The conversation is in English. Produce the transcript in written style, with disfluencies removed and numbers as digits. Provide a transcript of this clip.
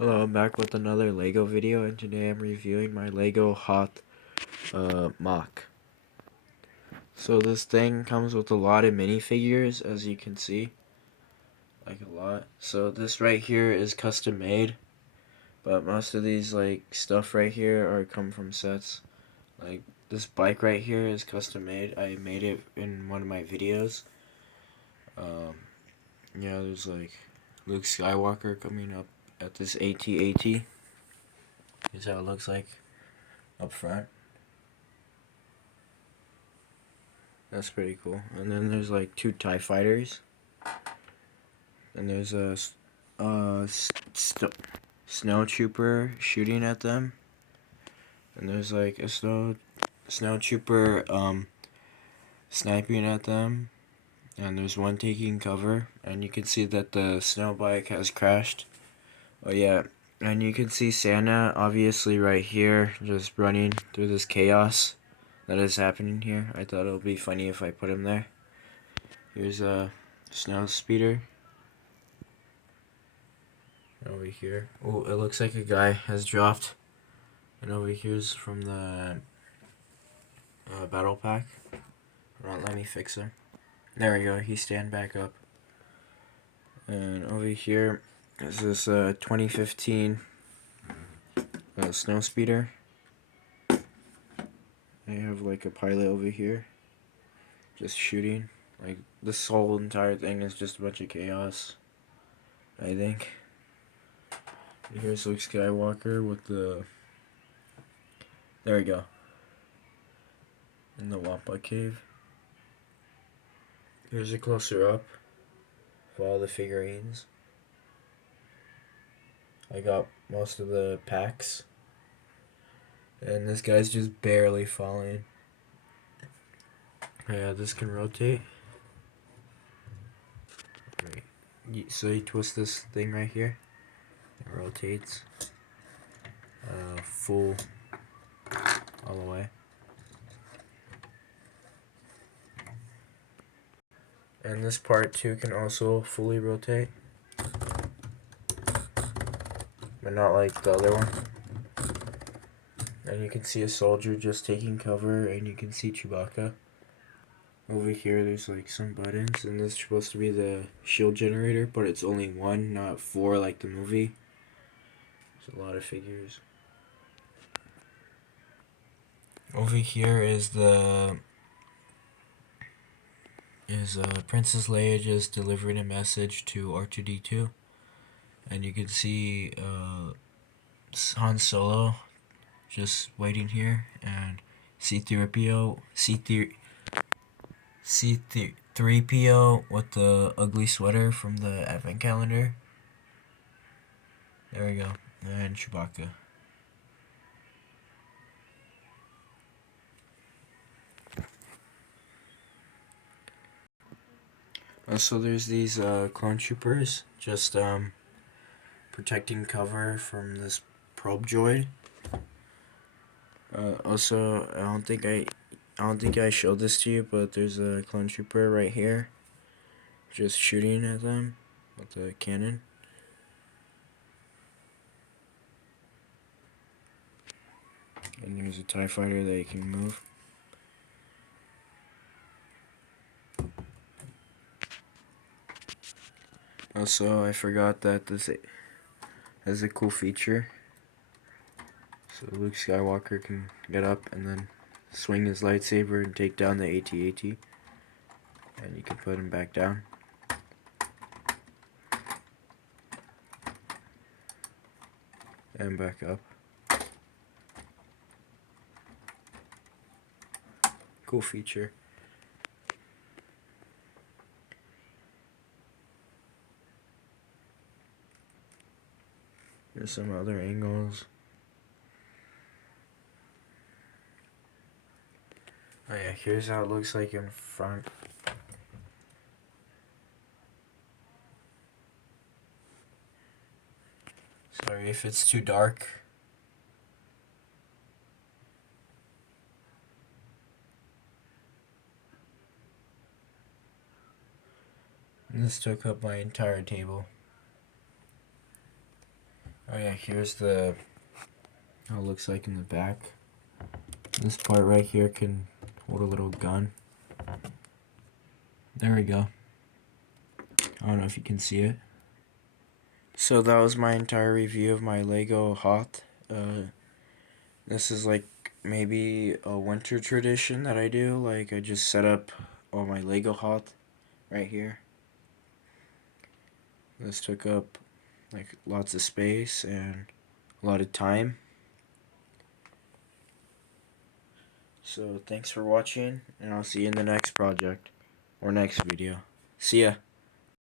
Hello, I'm back with another Lego video, and today I'm reviewing my Lego Hoth MOC. So this thing comes with a lot of minifigures, as you can see, like a lot. So this right here is custom made, but most of these like stuff right here are come from sets. Like this bike right here is custom made. I made it in one of my videos. Um, yeah, there's like Luke Skywalker coming up at this AT-AT. Here's how it looks like up front. That's pretty cool. And then there's like two TIE fighters. And there's a snow trooper shooting at them. And there's like a snow trooper sniping at them. And there's one taking cover. And you can see that the snow bike has crashed. Oh yeah. And you can see Santa obviously right here just running through this chaos that is happening here. I thought it would be funny if I put him there. Here's a snow speeder over here. Oh, it looks like a guy has dropped. And over here's from the battle pack. Don't let me fix him. There we go. He stand back up. And over here is this 2015 snow speeder. I have like a pilot over here, just shooting. Like this whole entire thing is just a bunch of chaos, I think. And here's Luke Skywalker with the. There we go. In the Wampa cave. Here's a closer up of all the figurines. I got most of the packs. And this guy's just barely falling. Yeah, this can rotate. Right. So you twist this thing right here. It rotates. Full all the way. And this part too can also fully rotate. But not like the other one. And you can see a soldier just taking cover, and you can see Chewbacca. Over here there's like some buttons, and this is supposed to be the shield generator, but it's only one, not four like the movie. There's a lot of figures. Over here is Princess Leia just delivering a message to R2-D2, and you can see Han Solo just waiting here, and C3PO with the ugly sweater from the advent calendar. There we go. And Chewbacca. Also, there's these clone troopers just protecting cover from this probe droid. Also, I don't think I showed this to you, but there's a clone trooper right here, just shooting at them with the cannon. And there's a TIE fighter that you can move. Also, I forgot that this has a cool feature. So Luke Skywalker can get up and then swing his lightsaber and take down the AT-AT. And you can put him back down. And back up. Cool feature. There's some other angles. Oh yeah, here's how it looks like in front. Sorry if it's too dark. And this took up my entire table. Oh yeah, here's the how it looks like in the back. This part right here can hold a little gun. There we go. I don't know if you can see it. So that was my entire review of my Lego hoth. This is like maybe a winter tradition that I do. Like I just set up all my Lego hoth right here. This took up like lots of space and a lot of time. So thanks for watching, and I'll see you in the next project or next video. See ya.